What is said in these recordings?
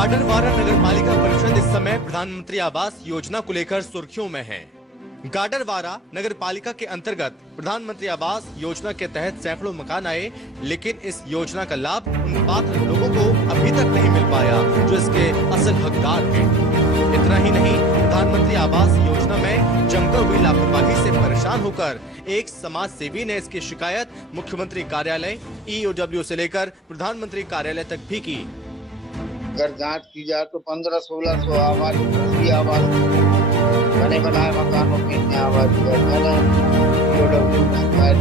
गाडरवारा नगर पालिका परिषद इस समय प्रधानमंत्री आवास योजना को लेकर सुर्खियों में है। गाडरवारा नगर पालिका के अंतर्गत प्रधानमंत्री आवास योजना के तहत सैकड़ों मकान आए, लेकिन इस योजना का लाभ उन पात्र लोगों को अभी तक नहीं मिल पाया जो इसके असल हकदार हैं। इतना ही नहीं, प्रधानमंत्री आवास योजना में जमकर हुई लापरवाही से परेशान होकर एक समाज सेवी ने इसकी शिकायत मुख्यमंत्री कार्यालय EOW से लेकर प्रधानमंत्री कार्यालय तक भी की। अगर जांच की जाए तो 1500-1600 आवास बने बनाए मकानों के आवाज मैंने EOW में शिकायत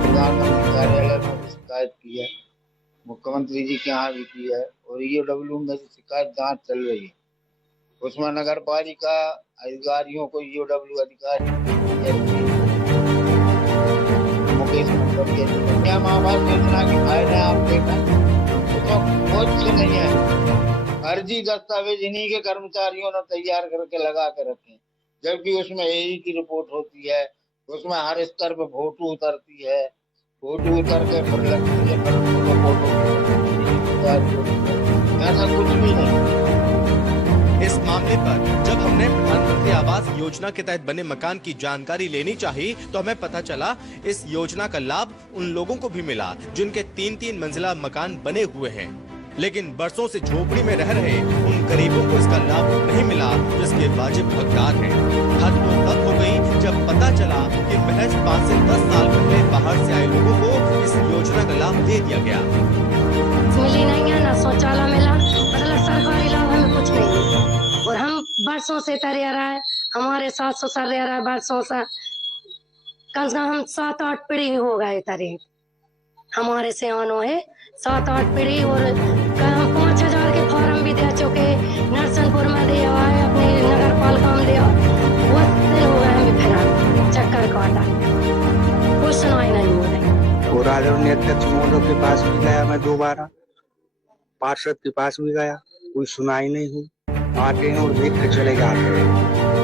प्रधानमंत्री कार्यालय में शिकायत की है, मुख्यमंत्री जी के यहाँ भी की है और EOW में शिकायत जांच चल रही है। उसमें नगर पालिका अधिकारियों को EOW अधिकारी मुकेश आवास योजना के फायदे आप देखें तो कुछ नहीं है। अर्जी दस्तावेज इन्हीं के कर्मचारियों ने तैयार करके लगा के रखे, जबकि उसमें AE की रिपोर्ट होती है, उसमें हर स्तर पर फोटो उतरती है, फोटो उतर के फिर लगती है, फोटो ऐसा कुछ भी नहीं। इस मामले पर जब हमने प्रधानमंत्री आवास योजना के तहत बने मकान की जानकारी लेनी चाहिए तो हमें पता चला इस योजना का लाभ उन लोगों को भी मिला जिनके 3-3 मंजिला मकान बने हुए हैं, लेकिन बरसों से झोपड़ी में रह रहे उन गरीबों को इसका लाभ नहीं मिला जिसके वाजिब हकदार हैं। हद तो तब हो गई जब पता चला कि महज 5 से 10 साल पहले बाहर से आए लोगों को इस योजना का लाभ दे दिया गया। मिली नहीं है, ना शौचालय मिला, मतलब सरकारी लाभ हमें कुछ नहीं मिला और हम बरसों से रह रहा है, हमारे साथ ससुर रह रहा है बरसों से, कम से कम हम 7-8 पीढ़ी हो गए तरे हमारे से आनो है 7-8 पीढ़ी और हम 5000 के फॉर्म भी दे चुके, नरसिंहपुर में दे आए, अपने नगर पालिका में दे, बहुत दिन हो गए हमें फिर चक्कर काटा, कुछ सुनाई नहीं हो रही। और आदरणीय अध्यक्ष महोदय के पास भी गया मैं 2 बार, पार्षद के पास भी गया, कोई सुनाई नहीं हुई। आते हैं और देख कर चले जाते हैं,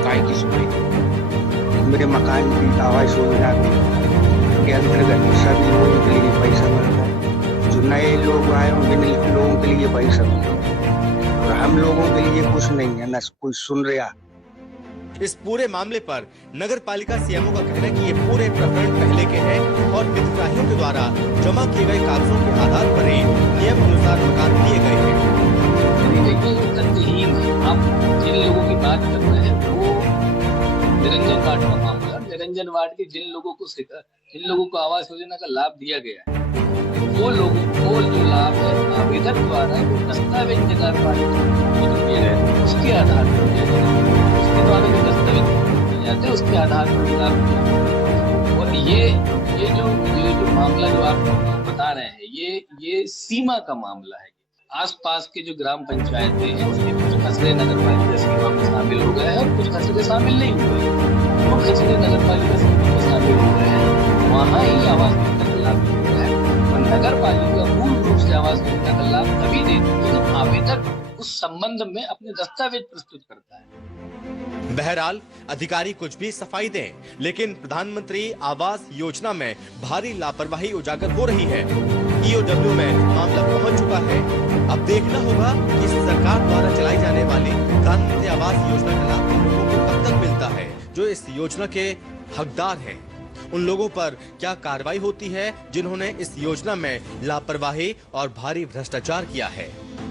काय की सुनाई। मेरे मकान की आवास योजना के अंतर्गत सभी लोगों के लिए पैसा मिलता है, जो नए लोग आए उनके लोगों के लिए पैसा मिलता है और हम लोगों के लिए कुछ नहीं है, न कोई सुन रहा। इस पूरे मामले पर नगर पालिका CMO का कहना है कि ये पूरे प्रकरण पहले के हैं और हितग्राहियों के द्वारा जमा किए गए कागजों के आधार पर ही नियम अनुसार मकान दिए गए हैं। आप जिन लोगों की बात कर रहे हैं वो निरंजन वार्ड का मामला, निरंजन वार्ड के जिन लोगों को आवास योजना का लाभ दिया गया है, वो लोगों को जो लाभ है आवेदक द्वारा जो दस्तावेज नगर पालिका को दिए गए उसके आधार पर दिया गया, उसके द्वारा जो दस्तावेज दिए जाते हैं उसके आधार पर लाभ दिया गया। और ये जो मामला जो आप बता रहे हैं ये सीमा का मामला है। आसपास के जो ग्राम पंचायतें हैं उसमें कुछ खसरे नगर पालिका सीमा में शामिल हो गए हैं और कुछ खसरे शामिल नहीं हुए, वो खसरे नगर पालिका सीमा में शामिल हो गए हैं, वहाँ ही आवास योजना का लाभ मिल रहा है। और नगर पालिका मूल रूप से आवास योजना का लाभ तभी देती है जब आवेदक उस संबंध में अपने दस्तावेज प्रस्तुत करता है। बहरहाल अधिकारी कुछ भी सफाई दें, लेकिन प्रधानमंत्री आवास योजना में भारी लापरवाही उजागर हो रही है। EOW में मामला पहुंच चुका है। अब देखना होगा कि इस सरकार द्वारा चलाई जाने वाली प्रधानमंत्री आवास योजना का लाभ उन लोगों को कब तक मिलता है जो इस योजना के हकदार हैं। उन लोगों पर क्या कार्रवाई होती है जिन्होंने इस योजना में लापरवाही और भारी भ्रष्टाचार किया है।